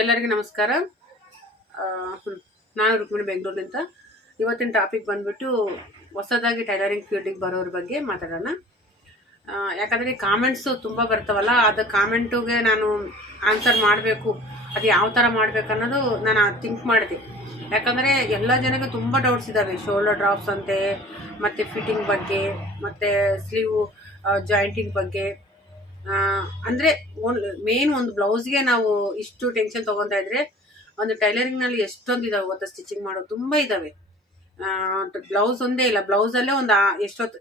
ಎಲ್ಲರಿಗೂ ನಮಸ್ಕಾರ. ನಾನು ರುಕ್ಮಿಣಿ ಬೆಂಗಳೂರಿನಿಂದ ಇವತ್ತಿನ ಟಾಪಿಕ್ ಬಂದ್ಬಿಟ್ಟು ಹೊಸದಾಗಿ ಟೈಲರಿಂಗ್ ಫೀಲ್ಡಿಗೆ ಬರೋರ ಬಗ್ಗೆ ಮಾತಾಡೋಣ. ಯಾಕಂದರೆ ಕಾಮೆಂಟ್ಸು ತುಂಬ ಬರ್ತಾವಲ್ಲ, ಅದು ಕಾಮೆಂಟುಗೆ ನಾನು ಆನ್ಸರ್ ಮಾಡಬೇಕು, ಅದು ಯಾವ ಥರ ಮಾಡಬೇಕು ಅನ್ನೋದು ನಾನು ಥಿಂಕ್ ಮಾಡಿದೆ. ಯಾಕಂದರೆ ಎಲ್ಲ ಜನಕ್ಕೆ ತುಂಬ ಡೌಟ್ಸ್ ಇದ್ದಾವೆ ಶೋಲ್ಡರ್ ಡ್ರಾಪ್ಸ್ ಅಂತೆ, ಮತ್ತು ಫಿಟ್ಟಿಂಗ್ ಬಗ್ಗೆ, ಮತ್ತು ಸ್ಲೀವ್ ಜಾಯಿಂಟಿಂಗ್ ಬಗ್ಗೆ. ಅಂದರೆ ಒನ್ ಮೇನ್ ಒಂದು ಬ್ಲೌಸ್ಗೆ ನಾವು ಇಷ್ಟು ಟೆನ್ಷನ್ ತೊಗೊತಾ ಇದ್ರೆ, ಒಂದು ಟೈಲರಿಂಗ್ನಲ್ಲಿ ಎಷ್ಟೊಂದು ಇದಾವೆ ಗೊತ್ತಾ ಸ್ಟಿಚಿಂಗ್ ಮಾಡೋದು ತುಂಬ ಇದ್ದಾವೆ ಬ್ಲೌಸ್ ಒಂದೇ ಇಲ್ಲ, ಬ್ಲೌಸಲ್ಲೇ ಒಂದು ಎಷ್ಟೊತ್ತು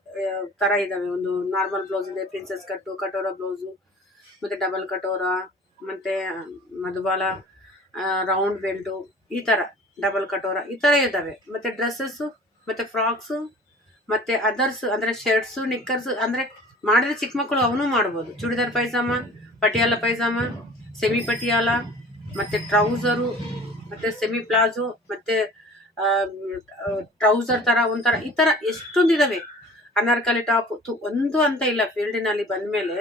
ಥರ ಇದ್ದಾವೆ ಒಂದು ನಾರ್ಮಲ್ ಬ್ಲೌಸ್ ಇದೆ ಪ್ರಿನ್ಸಸ್ ಕಟ್ಟು, ಕಟೋರ ಬ್ಲೌಸು, ಮತ್ತು ಡಬಲ್ ಕಟೋರ, ಮತ್ತು, ಮಧುಬಾಲ ರೌಂಡ್ ಬೆಲ್ಟು ಈ ಥರ ಡಬಲ್ ಕಟೋರ, ಈ ಥರ ಇದ್ದಾವೆ ಮತ್ತು ಡ್ರೆಸ್ಸಸ್ಸು ಮತ್ತು ಫ್ರಾಕ್ಸು ಮತ್ತು ಅದರ್ಸ್ ಅಂದರೆ ಶರ್ಟ್ಸು ನಿಕ್ಕರ್ಸು ಅಂದರೆ ಮಾಡಿದ್ರೆ ಚಿಕ್ಕ ಮಕ್ಕಳು ಅವನು ಮಾಡ್ಬೋದು. Churidar pyjama, Patiala pyjama, semi Patiala, ಮತ್ತು ಟ್ರೌಸರು, ಮತ್ತು ಸೆಮಿ ಪ್ಲಾಜು, ಮತ್ತು ಟ್ರೌಸರ್ ಥರ ಒಂಥರ, ಈ ಥರ ಎಷ್ಟೊಂದು ಇದ್ದಾವೆ ಅನಾರ್ಕಲಿ ಟಾಪ್ ಒಂದು ಅಂತ ಇಲ್ಲ, ಫೀಲ್ಡಿನಲ್ಲಿ ಬಂದಮೇಲೆ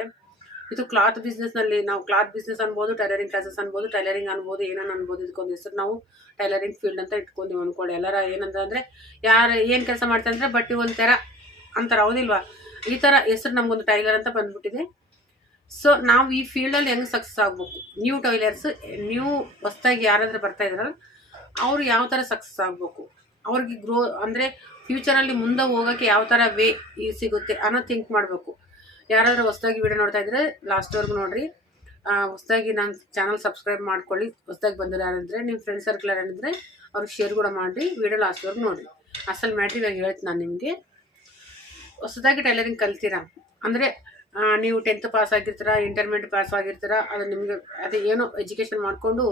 ಇದು ಕ್ಲಾತ್ ಬಿಸ್ನೆಸ್ನಲ್ಲಿ ನಾವು ಕ್ಲಾತ್ ಬಿಸ್ನೆಸ್ ಅನ್ಬೋದು, ಟೈಲರಿಂಗ್ ಕ್ಲಾಸಸ್ ಅನ್ಬೋದು, ಟೈಲರಿಂಗ್ ಅನ್ಬೋದು ಏನನ್ನ ಅನ್ಬೋದು ಇದಕ್ಕೊಂದು ಹೆಸರು ನಾವು ಟೈಲರಿಂಗ್ ಫೀಲ್ಡ್ ಅಂತ ಇಟ್ಕೊಂತೀವಿ ಅನ್ಕೊಳ್ಳಿ. ಎಲ್ಲರ ಏನಂತ ಅಂದರೆ, ಯಾರು ಏನು ಕೆಲಸ ಮಾಡ್ತಾರೆ ಅಂದರೆ ಬಟ್ಟೆ ಒಂಥರ ಅಂತಾರೆ, ಹೌದಿಲ್ವಾ? ಈ ಥರ ಹೆಸರು ನಮಗೊಂದು ಟೈಲರ್ ಅಂತ ಬಂದ್ಬಿಟ್ಟಿದೆ. ಸೊ ನಾವು ಈ ಫೀಲ್ಡಲ್ಲಿ ಹೆಂಗೆ ಸಕ್ಸಸ್ ಆಗ್ಬೇಕು? ನ್ಯೂ ಟೈಲರ್ಸ್ ನ್ಯೂ ಹೊಸ್ದಾಗಿ ಯಾರಾದ್ರೂ ಬರ್ತಾ ಇದ್ದಾರಲ್ಲ ಅವರು ಯಾವ ಥರ ಸಕ್ಸಸ್ ಆಗಬೇಕು? ಅವ್ರಿಗೆ ಗ್ರೋ ಅಂದರೆ ಫ್ಯೂಚರಲ್ಲಿ ಮುಂದೆ ಹೋಗೋಕ್ಕೆ ಯಾವ ಥರ ವೇ ಸಿಗುತ್ತೆ ಅನ್ನೋ ಥಿಂಕ್ ಮಾಡಬೇಕು. ಯಾರಾದರೂ ಹೊಸ್ದಾಗಿ ವಿಡಿಯೋ ನೋಡ್ತಾ ಇದ್ರೆ ಲಾಸ್ಟ್ವರೆಗೂ ನೋಡಿರಿ. ಹೊಸ್ದಾಗಿ ನನ್ನ ಚಾನಲ್ ಸಬ್ಸ್ಕ್ರೈಬ್ ಮಾಡ್ಕೊಳ್ಳಿ. ಹೊಸ್ದಾಗಿ ಬಂದಿರೋ ಯಾರಂದರೆ ನಿಮ್ಮ ಫ್ರೆಂಡ್ ಸರ್ಕಲ್ ಯಾರಿದ್ರೆ ಅವ್ರಿಗೆ ಶೇರ್ ಕೂಡ ಮಾಡಿರಿ. ವಿಡಿಯೋ ಲಾಸ್ಟ್ವರೆಗೂ ನೋಡಿರಿ. ಅಸಲ್ ಮ್ಯಾಟ್ರಿ ಇವಾಗ ಹೇಳ್ತೀನಿ ನಾನು ನಿಮಗೆ. ಹೊಸದಾಗಿ ಟೈಲರಿಂಗ್ ಕಲ್ತೀರಾ? ಅಂದರೆ ನೀವು ಟೆಂತ್ ಪಾಸ್ ಆಗಿರ್ತೀರಾ ಇಂಟರ್ಮೀಡಿಯೇಟ್ ಪಾಸ್ ಆಗಿರ್ತೀರಾ, ಅದು ನಿಮಗೆ ಅದೇ ಏನೋ ಎಜುಕೇಷನ್ ಮಾಡಿಕೊಂಡು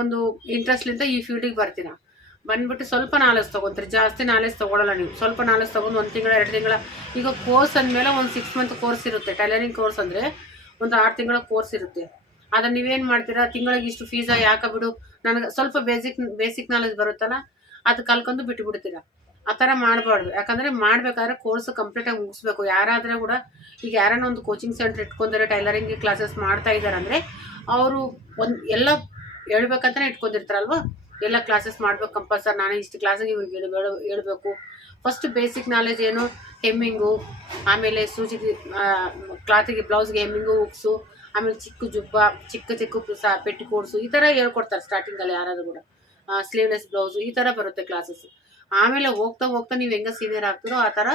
ಒಂದು ಇಂಟ್ರೆಸ್ಟ್ಲಿಂದ ಈ ಫೀಲ್ಡಿಗೆ ಬರ್ತೀರಾ? ಬಂದ್ಬಿಟ್ಟು ಸ್ವಲ್ಪ ನಾಲೆಜ್ ತೊಗೊತೀರಿ. ಜಾಸ್ತಿ ನಾಲೆಜ್ ತೊಗೊಳಲ್ಲ ನೀವು. ಸ್ವಲ್ಪ ನಾಲೆಜ್ ತೊಗೊಂಡು ಒಂದು ತಿಂಗಳ, ಎರಡು ತಿಂಗಳ, ಈಗ ಕೋರ್ಸ್ ಅಂದಮೇಲೆ ಒಂದು ಸಿಕ್ಸ್ ಮಂತ್ ಕೋರ್ಸ್ ಇರುತ್ತೆ. ಟೈಲರಿಂಗ್ ಕೋರ್ಸ್ ಅಂದರೆ ಒಂದು ಆರು ತಿಂಗಳ ಕೋರ್ಸ್ ಇರುತ್ತೆ. ಅದನ್ನು ನೀವೇನು ಮಾಡ್ತೀರಾ? ತಿಂಗಳಿಗೆ ಇಷ್ಟು ಫೀಸ ಯಾಕೆ ಬಿಡು ನನಗೆ ಸ್ವಲ್ಪ ಬೇಸಿಕ್ ಬೇಸಿಕ್ ನಾಲೆಜ್ ಬರುತ್ತಲ್ಲ, ಅದು ಕಲ್ಕೊಂಡು ಬಿಟ್ಟು ಬಿಡ್ತೀರಾ ಆ ಥರ ಮಾಡಬಾರ್ದು. ಯಾಕಂದರೆ ಮಾಡಬೇಕಾದ್ರೆ ಕೋರ್ಸ್ ಕಂಪ್ಲೀಟಾಗಿ ಮುಗಿಸ್ಬೇಕು. ಯಾರಾದರೂ ಕೂಡ ಈಗ ಯಾರನ್ನ ಒಂದು ಕೋಚಿಂಗ್ ಸೆಂಟರ್ ಇಟ್ಕೊಂಡಿರೋ ಟೈಲರಿಂಗ್ ಕ್ಲಾಸಸ್ ಮಾಡ್ತಾ ಇದ್ದಾರೆ ಅಂದರೆ ಅವರು ಒಂದು ಎಲ್ಲ ಹೇಳ್ಬೇಕಂತಲೇ ಇಟ್ಕೊಂಡಿರ್ತಾರಲ್ವ? ಎಲ್ಲ ಕ್ಲಾಸಸ್ ಮಾಡ್ಬೇಕು ಕಂಪಲ್ಸರಿ ನಾನು ಇಷ್ಟು ಕ್ಲಾಸಿಗೆ ಹೇಳಬೇಕು. ಫಸ್ಟ್ ಬೇಸಿಕ್ ನಾಲೆಜ್ ಏನು? ಹೆಮ್ಮಿಂಗು ಆಮೇಲೆ ಸೂಜಿಗೆ ಕ್ಲಾತಿಗೆ ಬ್ಲೌಸ್ಗೆ ಹೆಮ್ಮಿಂಗು ಉಕ್ಸು ಆಮೇಲೆ ಚಿಕ್ಕ ಜುಬ್ಬ, ಚಿಕ್ಕ ಚಿಕ್ಕ ಸಹ ಪೆಟ್ಟಿ ಕೋಡ್ಸು, ಈ ಥರ ಹೇಳ್ಕೊಡ್ತಾರೆ ಸ್ಟಾರ್ಟಿಂಗಲ್ಲಿ ಯಾರಾದರೂ ಕೂಡ. ಸ್ಲೀವ್ಲೆಸ್ ಬ್ಲೌಸು ಈ ಥರ ಬರುತ್ತೆ ಕ್ಲಾಸಸ್ ಆಮೇಲೆ ಹೋಗ್ತಾ ಹೋಗ್ತಾ ನೀವು ಹೆಂಗೆ ಸೀನಿಯರ್ ಆಗ್ತೀರೋ ಆ ಥರ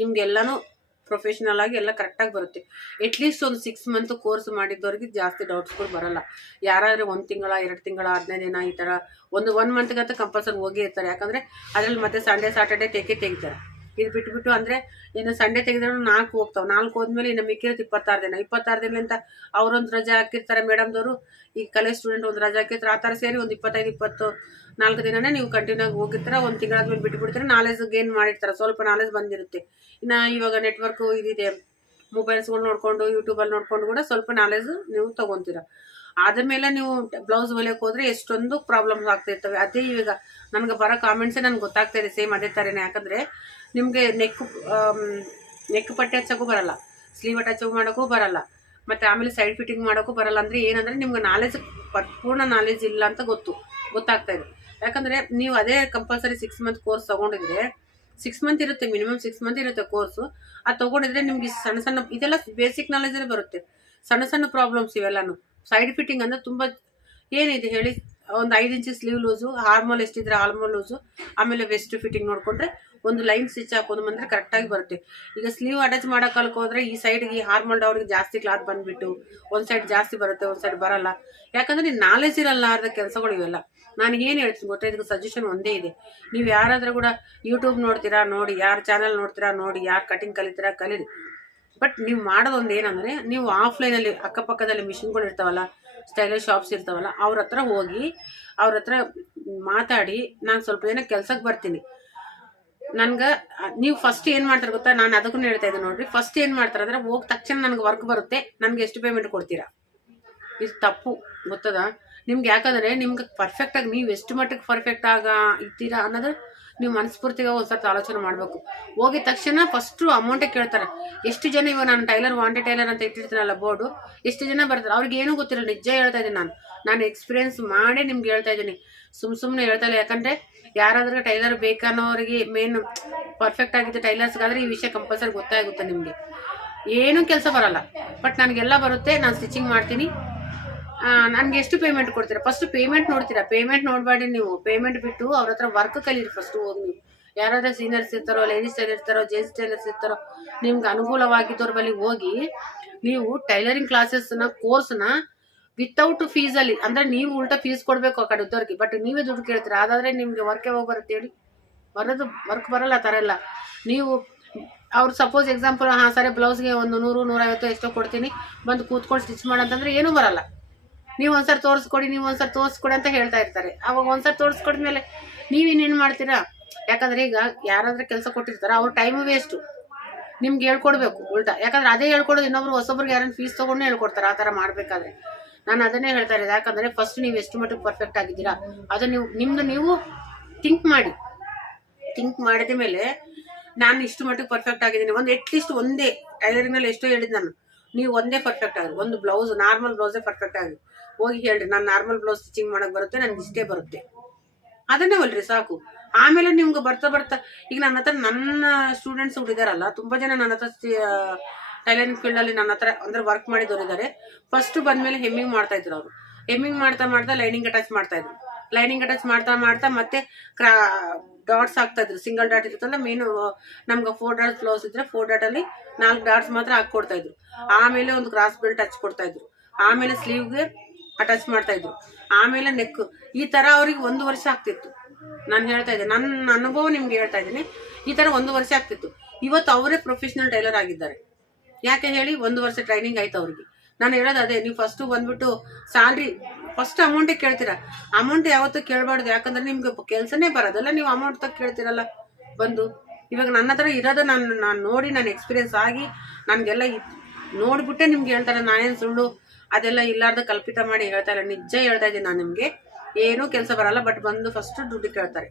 ನಿಮ್ಗೆಲ್ಲನೂ ಪ್ರೊಫೆಷ್ನಲ್ ಆಗಿ ಎಲ್ಲ ಕರೆಕ್ಟಾಗಿ ಬರುತ್ತೆ. ಎಟ್ಲೀಸ್ಟ್ ಒಂದು ಸಿಕ್ಸ್ ಮಂತ್ ಕೋರ್ಸ್ ಮಾಡಿದ್ದವ್ರಿಗೆ ಜಾಸ್ತಿ ಡೌಟ್ಸ್ಗಳು ಬರಲ್ಲ. ಯಾರಾದ್ರೂ ಒಂದು ತಿಂಗಳ, ಎರಡು ತಿಂಗಳ, ಹದಿನೈದು ದಿನ ಈ ಥರ ಒಂದು ಒನ್ ಮಂತ್ಗಂತ ಕಂಪಲ್ಸರಿ ಹೋಗಿ ಇರ್ತಾರೆ. ಯಾಕಂದರೆ ಅದರಲ್ಲಿ ಮತ್ತೆ ಸಂಡೇ ಸಾಟರ್ಡೆ ತೆಗೆ ತೆಗಿತಾರೆ. ಇದು ಬಿಟ್ಬಿಟ್ಟು ಅಂದರೆ ಇನ್ನು ಸಂಡೆ ತೆಗೆದ್ರೆ ನಾಲ್ಕು ಹೋಗ್ತಾವೆ. ನಾಲ್ಕು ಹೋದ್ಮೇಲೆ ಇನ್ನು ಮಿಕ್ಕಿರೋದು ಇಪ್ಪತ್ತಾರು ದಿನ. ಇಪ್ಪತ್ತಾರು ದಿನದಿಂದ ಅವರೊಂದು ರಜೆ ಹಾಕಿರ್ತಾರೆ ಮೇಡಮ್ದವರು. ಈ ಕಾಲೇಜ್ ಸ್ಟೂಡೆಂಟ್ ಒಂದು ರಜೆ ಹಾಕಿರ್ತಾರೆ. ಆ ಥರ ಸೇರಿ ಒಂದು ಇಪ್ಪತ್ತೈದು, ಇಪ್ಪತ್ತು ನಾಲ್ಕು ದಿನನೇ ನೀವು ಕಂಟಿನ್ಯೂ ಆಗಿ ಹೋಗಿರ್ತಾರೆ. ಒಂದು ತಿಂಗಳಾದ್ಮೇಲೆ ಬಿಟ್ಟು ಬಿಡ್ತಾರೆ ನಾಲೆಜ್ ಗೇನ್ ಮಾಡಿರ್ತಾರೆ. ಸ್ವಲ್ಪ ನಾಲೆಜ್ ಬಂದಿರುತ್ತೆ. ಇನ್ನು ಇವಾಗ ನೆಟ್ವರ್ಕು ಇದಿದೆ. ಮೊಬೈಲ್ಸ್ಗಳು ನೋಡಿಕೊಂಡು ಯೂಟ್ಯೂಬಲ್ಲಿ ನೋಡ್ಕೊಂಡು ಕೂಡ ಸ್ವಲ್ಪ ನಾಲೆಜ್ ನೀವು ತೊಗೊತೀರ. ಆದಮೇಲೆ ನೀವು ಬ್ಲೌಸ್ ಹೊಲಿಯಕ್ಕೆ ಹೋದರೆ ಎಷ್ಟೊಂದು ಪ್ರಾಬ್ಲಮ್ಸ್ ಆಗ್ತಿರ್ತವೆ ಅದೇ ಈಗ ನನಗೆ ಬರೋ ಕಾಮೆಂಟ್ಸೇ ನನಗೆ ಗೊತ್ತಾಗ್ತಾ ಇದೆ. ಸೇಮ್ ಅದೇ ಥರನೇ ಯಾಕಂದರೆ ನಿಮಗೆ ನೆಕ್ ನೆಕ್ ಪಟ್ಟೆ ಹಚ್ಚೋಕ್ಕೂ ಬರಲ್ಲ. ಸ್ಲೀವ್ ಅಟ್ಯಾಚ್ ಮಾಡೋಕ್ಕೂ ಬರಲ್ಲ. ಮತ್ತು ಆಮೇಲೆ ಸೈಡ್ ಫಿಟ್ಟಿಂಗ್ ಮಾಡೋಕ್ಕೂ ಬರಲ್ಲ ಅಂದರೆ ಏನಂದರೆ ನಿಮ್ಗೆ ನಾಲೆಜ್ ಪೂರ್ಣ ನಾಲೆಜ್ ಇಲ್ಲ ಅಂತ ಗೊತ್ತು. ಗೊತ್ತಾಗ್ತಾ ಇದೆ. ಯಾಕಂದರೆ ನೀವು ಅದೇ ಕಂಪಲ್ಸರಿ ಸಿಕ್ಸ್ ಮಂತ್ ಕೋರ್ಸ್ ತೊಗೊಂಡಿದ್ರೆ ಸಿಕ್ಸ್ ಮಂತ್ ಇರುತ್ತೆ ಮಿನಿಮಮ್ ಸಿಕ್ಸ್ ಮಂತ್ ಇರುತ್ತೆ ಕೋರ್ಸು ಅದು ತೊಗೊಂಡಿದ್ರೆ ನಿಮಗೆ ಸಣ್ಣ ಸಣ್ಣ, ಇದೆಲ್ಲ ಬೇಸಿಕ್ ನಾಲೆಜೇ ಬರುತ್ತೆ. ಸಣ್ಣ ಸಣ್ಣ ಪ್ರಾಬ್ಲಮ್ಸ್ ಇವೆಲ್ಲನೂ. ಸೈಡ್ ಫಿಟ್ಟಿಂಗ್ ಅಂದರೆ ತುಂಬ, ಏನಿದೆ ಹೇಳಿ? ಒಂದು ಐದು ಇಂಚು ಸ್ಲೀವ್ ಲೂಸು ಹಾರ್ಮೋಲ್ ಎಷ್ಟಿದ್ರೆ ಹಾರ್ಮೋಲ್ ಲೂಸು ಆಮೇಲೆ ವೆಸ್ಟ್ ಫಿಟ್ಟಿಂಗ್ ನೋಡಿಕೊಂಡ್ರೆ ಒಂದು ಲೈನ್ ಸ್ಟಿಚ್ ಹಾಕೋದು ಬಂದರೆ ಕರೆಕ್ಟಾಗಿ ಬರುತ್ತೆ. ಈಗ ಸ್ಲೀವ್ ಅಟ್ಯಾಚ್ ಮಾಡೋಕಲ್ಕ ಹೋದ್ರೆ ಈ ಸೈಡ್ಗೆ ಹಾರ್ಮೋಲ್ ಅವ್ರಿಗೆ ಜಾಸ್ತಿ ಕ್ಲಾತ್ ಬಂದುಬಿಟ್ಟು ಒಂದು ಸೈಡ್ ಜಾಸ್ತಿ ಬರುತ್ತೆ, ಒಂದು ಸೈಡ್ ಬರಲ್ಲ. ಯಾಕಂದರೆ ನಾಲೆಜ್ ಇರಲ್ಲ ಅರ್ಧ ಕೆಲಸಗಳು ಇವೆಲ್ಲ. ನಾನು ಏನು ಹೇಳ್ತೀನಿ ಗೊತ್ತಾ, ಇದಕ್ಕೆ ಸಜೆಷನ್ ಒಂದೇ ಇದೆ. ನೀವು ಯಾರಾದರೂ ಕೂಡ ಯೂಟ್ಯೂಬ್ ನೋಡ್ತೀರಾ, ನೋಡಿ ಯಾರು ಚಾನಲ್ ನೋಡ್ತೀರಾ, ನೋಡಿ ಯಾರು ಕಟಿಂಗ್ ಕಲಿತೀರಾ, ಕಲೀರಿ. ಬಟ್ ನೀವು ಮಾಡೋದೊಂದು ಏನಂದರೆ, ನೀವು ಆಫ್ಲೈನಲ್ಲಿ ಅಕ್ಕಪಕ್ಕದಲ್ಲಿ ಮಿಷಿನ್ಗಳು ಇರ್ತಾವಲ್ಲ ಸ್ಟೈಲರ್ ಶಾಪ್ಸ್ ಇರ್ತಾವಲ್ಲ, ಅವ್ರ ಹತ್ರ ಹೋಗಿ ಅವ್ರ ಹತ್ರ ಮಾತಾಡಿ ನಾನು ಸ್ವಲ್ಪ ಏನೋ ಕೆಲ್ಸಕ್ಕೆ ಬರ್ತೀನಿ. ನನ್ಗೆ ನೀವು ಫಸ್ಟ್ ಏನು ಮಾಡ್ತಾರ ಗೊತ್ತಾ? ನಾನು ಅದಕ್ಕೂ ಹೇಳ್ತಾ ಇದ್ದೆ ನೋಡ್ರಿ. ಫಸ್ಟ್ ಏನು ಮಾಡ್ತಾರೆ ಅಂದ್ರೆ, ಹೋಗ್ ತಕ್ಷಣ ನನಗೆ ವರ್ಕ್ ಬರುತ್ತೆ. ನನಗೆ ಎಷ್ಟು ಪೇಮೆಂಟ್ ಕೊಡ್ತೀರಾ? ಇದು ತಪ್ಪು. ಗೊತ್ತದ? ನಿಮ್ಗೆ ಯಾಕಂದರೆ, ನಿಮ್ಗೆ ಪರ್ಫೆಕ್ಟಾಗಿ ನೀವು ಎಷ್ಟು ಮಟ್ಟಿಗೆ ಪರ್ಫೆಕ್ಟ್ ಆಗ ಇರ್ತೀರಾ ಅನ್ನೋದು ನೀವು ಮನಸ್ಫೂರ್ತಿಗೆ ಒಂದ್ಸರ್ತಿ ಆಲೋಚನೆ ಮಾಡಬೇಕು. ಹೋಗಿದ ತಕ್ಷಣ ಫಸ್ಟು ಅಮೌಂಟೇ ಕೇಳ್ತಾರೆ. ಎಷ್ಟು ಜನ ಇವಾಗ ನಾನು ಟೈಲರ್ ವಾಂಟೆ ಟೈಲರ್ ಅಂತ ಇಟ್ಟಿರ್ತೀನಲ್ಲ ಬೋರ್ಡು ಎಷ್ಟು ಜನ ಬರ್ತಾರೆ? ಅವ್ರಿಗೆ ಏನೂ ಗೊತ್ತಿರಲ್ಲ, ನಿಜ ಹೇಳ್ತಾ ಇದ್ದೀನಿ ನಾನು. ನಾನು ಎಕ್ಸ್ಪೀರಿಯೆನ್ಸ್ ಮಾಡಿ ನಿಮ್ಗೆ ಹೇಳ್ತಾ ಇದ್ದೀನಿ. ಸುಮ್ ಸುಮ್ಮನೆ ಹೇಳ್ತಾ ಇಲ್ಲ. ಯಾಕಂದರೆ ಯಾರಾದ್ರೂ ಟೈಲರ್ ಬೇಕನ್ನೋರಿಗೆ ಮೇನ್ ಪರ್ಫೆಕ್ಟ್ ಆಗಿದ್ದು ಟೈಲರ್ಸ್ಗಾದ್ರೆ ಈ ವಿಷಯ ಕಂಪಲ್ಸರಿ ಗೊತ್ತಾಗುತ್ತೆ ನಿಮಗೆ. ಏನೂ ಕೆಲಸ ಬರಲ್ಲ. ಬಟ್ ನನಗೆಲ್ಲ ಬರುತ್ತೆ, ನಾನು ಸ್ಟಿಚಿಂಗ್ ಮಾಡ್ತೀನಿ. ನನಗೆ ಎಷ್ಟು ಪೇಮೆಂಟ್ ಕೊಡ್ತೀರಾ? ಫಸ್ಟ್ ಪೇಮೆಂಟ್ ನೋಡ್ತೀರಾ? ಪೇಮೆಂಟ್ ನೋಡಬೇಡಿ ನೀವು. ಪೇಮೆಂಟ್ ಬಿಟ್ಟು ಅವ್ರ ಹತ್ರ ವರ್ಕ್ ಕಲೀರಿ ಫಸ್ಟ್ ಹೋಗಿ ನೀವು. ಯಾರಾದ್ರೂ ಸೀನಿಯರ್ಸ್ ಇರ್ತಾರೋ ಲೇಡೀಸ್ ಟೈಲರ್ ಇರ್ತಾರೋ ಜೆಂಟ್ಸ್ ಟೈಲರ್ಸ್ ಇರ್ತಾರೋ, ನಿಮ್ಗೆ ಅನುಕೂಲವಾಗಿದ್ದವ್ರ ಬಳಿ ಹೋಗಿ ನೀವು ಟೈಲರಿಂಗ್ ಕ್ಲಾಸಸ್ನ ಕೋರ್ಸ್ನ ವಿತೌಟ್ ಫೀಸಲ್ಲಿ ಅಂದ್ರೆ ನೀವು ಉಲ್ಟಾ ಫೀಸ್ ಕೊಡಬೇಕು ಆ ಕಡೆ ಇದ್ದವ್ರಿಗೆ ಬಟ್ ನೀವೇ ದುಡ್ಡು ಕೇಳ್ತೀರಾ? ಅದಾದ್ರೆ ನಿಮಗೆ ವರ್ಕೇ ಹೋಗಿ ಬರುತ್ತೆ ಹೇಳಿ? ಬರೋದು ವರ್ಕ್ ಬರಲ್ಲ ಆ ಥರ ಎಲ್ಲ. ನೀವು, ಅವ್ರು ಸಪೋಸ್ ಎಕ್ಸಾಂಪಲ್ ಹಾಂ ಸರಿ ಬ್ಲೌಸ್ಗೆ ಒಂದು ನೂರು, ನೂರೈವತ್ತು ಎಷ್ಟೋ ಕೊಡ್ತೀನಿ. ಬಂದು ಕೂತ್ಕೊಂಡು ಸ್ಟಿಚ್ ಮಾಡಂತಂದ್ರೆ ಏನೂ ಬರಲ್ಲ. ನೀವು ಒಂದ್ಸರಿ ತೋರಿಸ್ಕೊಡಿ ನೀವು ಒಂದ್ಸರಿ ತೋರಿಸ್ಕೊಡಿ ಅಂತ ಹೇಳ್ತಾ ಇರ್ತಾರೆ. ಅವಾಗ ಒಂದ್ಸರಿ ತೋರಿಸ್ಕೊಡ್ಮೇಲೆ ನೀವೇನೇನು ಮಾಡ್ತೀರಾ? ಯಾಕಂದ್ರೆ ಈಗ ಯಾರಾದ್ರೂ ಕೆಲಸ ಕೊಟ್ಟಿರ್ತಾರೆ, ಅವ್ರ ಟೈಮು ವೇಸ್ಟು ನಿಮ್ಗೆ ಹೇಳ್ಕೊಡ್ಬೇಕು, ಉಲ್ಟಾ. ಯಾಕಂದ್ರೆ ಅದೇ ಹೇಳ್ಕೊಡೋದು ಇನ್ನೊಬ್ರು ಹೊಸೊಬ್ರಿಗೆ ಯಾರನ್ನ ಫೀಸ್ ತೊಗೊಂಡು ಹೇಳ್ಕೊಡ್ತಾರೆ, ಆ ಥರ ಮಾಡಬೇಕಾದ್ರೆ. ನಾನು ಅದನ್ನೇ ಹೇಳ್ತಾ ಇರೋದು. ಯಾಕಂದರೆ ಫಸ್ಟ್ ನೀವು ಎಷ್ಟು ಮಟ್ಟಿಗೆ ಪರ್ಫೆಕ್ಟ್ ಆಗಿದ್ದೀರಾ, ಅದು ನೀವು, ನಿಮ್ದು ನೀವು ಥಿಂಕ್ ಮಾಡಿ. ಥಿಂಕ್ ಮಾಡಿದ ಮೇಲೆ ನಾನು ಇಷ್ಟು ಮಟ್ಟಿಗೆ ಪರ್ಫೆಕ್ಟ್ ಆಗಿದ್ದೀನಿ. ಒಂದು ಅಟ್ಲೀಸ್ಟ್ ಒಂದೇ ಟೈಲರಿಂಗ್ನಲ್ಲಿ ಎಷ್ಟೋ ಹೇಳಿದ್ದು ನಾನು. ನೀವು ಒಂದೇ ಪರ್ಫೆಕ್ಟ್ ಆಗಿ ಒಂದು ಬ್ಲೌಸ್ ನಾರ್ಮಲ್ ಬ್ಲೌಸೇ ಪರ್ಫೆಕ್ಟ್ ಆಗಿ ಹೋಗಿ ಹೇಳ್ರಿ, ನಾನು ನಾರ್ಮಲ್ ಬ್ಲೌಸ್ ಸ್ಟಿಚಿಂಗ್ ಮಾಡೋಕೆ ಬರುತ್ತೆ, ನನ್ಗೆ ಇಷ್ಟೇ ಬರುತ್ತೆ. ಅದನ್ನೇ ಹೊಲ್ರಿ, ಸಾಕು. ಆಮೇಲೆ ನಿಮ್ಗೆ ಬರ್ತಾ ಬರ್ತಾ, ಈಗ ನನ್ನ ಹತ್ರ ನನ್ನ ಸ್ಟೂಡೆಂಟ್ಸ್ ಹುಡುಗಿದಾರಲ್ಲ ತುಂಬ ಜನ ನನ್ನ ಹತ್ರ ಟೈಲರಿಂಗ್ ಫೀಲ್ಡಲ್ಲಿ ನನ್ನ ಹತ್ರ ಅಂದ್ರೆ ವರ್ಕ್ ಮಾಡಿದವರು ಇದ್ದಾರೆ ಫಸ್ಟ್ ಬಂದ್ಮೇಲೆ ಹೆಮ್ಮಿಂಗ್ ಮಾಡ್ತಾ ಇದ್ರು ಅವರು. ಹೆಮ್ಮಿಂಗ್ ಮಾಡ್ತಾ ಮಾಡ್ತಾ ಲೈನಿಂಗ್ ಅಟ್ಯಾಚ್ ಮಾಡ್ತಾ ಇದ್ರು. ಲೈನಿಂಗ್ ಅಟ್ಯಾಚ್ ಮಾಡ್ತಾ ಮಾಡ್ತಾ ಮತ್ತೆ ಕ್ರಾ ಡಾಟ್ಸ್ ಹಾಕ್ತಾ ಇದ್ರು. ಸಿಂಗಲ್ ಡಾಟ್ ಇರುತ್ತಲ್ಲ ಮೇನು ನಮ್ಗೆ ಫೋರ್ ಡಾಟ್ ಬ್ಲೌಸ್ ಇದ್ರೆ ಫೋರ್ ಡಾಟ್ ಅಲ್ಲಿ ನಾಲ್ಕು ಡಾಟ್ಸ್ ಮಾತ್ರ ಹಾಕೊಡ್ತಾ ಇದ್ರು. ಆಮೇಲೆ ಒಂದು ಕ್ರಾಸ್ ಬೆಲ್ಟ್ ಟಚ್ ಕೊಡ್ತಾ ಇದ್ರು. ಆಮೇಲೆ ಸ್ಲೀವ್ಗೆ ಅಟ್ಯಾಚ್ ಮಾಡ್ತಾ ಇದ್ರು. ಆಮೇಲೆ ನೆಕ್ ಈ ತರ ಅವ್ರಿಗೆ ಒಂದು ವರ್ಷ ಆಗ್ತಿತ್ತು. ನಾನು ಹೇಳ್ತಾ ಇದ್ದೆ. ನನ್ನ ಅನುಭವ ನಿಮ್ಗೆ ಹೇಳ್ತಾ ಇದ್ದೀನಿ. ಈ ತರ ಒಂದು ವರ್ಷ ಆಗ್ತಿತ್ತು. ಇವತ್ತು ಅವರೇ ಪ್ರೊಫೆಷನಲ್ ಟೈಲರ್ ಆಗಿದ್ದಾರೆ. ಯಾಕೆ ಹೇಳಿ ಒಂದು ವರ್ಷ ಟ್ರೈನಿಂಗ್ ಆಯ್ತು ಅವ್ರಿಗೆ. ನಾನು ಹೇಳೋದು ಅದೇ, ನೀವು ಫಸ್ಟ್ ಬಂದ್ಬಿಟ್ಟು ಸ್ಯಾಲ್ರಿ ಫಸ್ಟ್ ಅಮೌಂಟೇ ಕೇಳ್ತೀರಾ. ಅಮೌಂಟ್ ಯಾವತ್ತೂ ಕೇಳಬಾರ್ದು. ಯಾಕಂದ್ರೆ ನಿಮ್ಗೆ ಕೆಲಸನೇ ಬರೋದಲ್ಲ. ನೀವು ಅಮೌಂಟ್ ತಗ ಕೇಳ್ತೀರಲ್ಲ. ಬಂದು. ಇವಾಗ ನನ್ನ ಹತ್ರ ಇರೋದು ನಾನು ನಾನು ನೋಡಿ, ನಾನು ಎಕ್ಸ್ಪೀರಿಯನ್ಸ್ ಆಗಿ, ನನಗೆಲ್ಲ ನೋಡಿಬಿಟ್ಟೆ ನಿಮ್ಗೆ ಹೇಳ್ತಾರೆ. ನಾನೇನು ಸುಳ್ಳು ಅದೆಲ್ಲ ಇಲ್ಲಾರ್ದ ಕಲ್ಪಿತ ಮಾಡಿ ಹೇಳ್ತಾ ಇಲ್ಲ ನಿಜ ಹೇಳ್ತಾ ಇದ್ದೀನಿ ನಾನು ನಿಮಗೆ. ಏನೂ ಕೆಲಸ ಬರಲ್ಲ ಬಟ್ ಬಂದು ಫಸ್ಟ್ ದುಡ್ಡು ಕೇಳ್ತಾರೆ.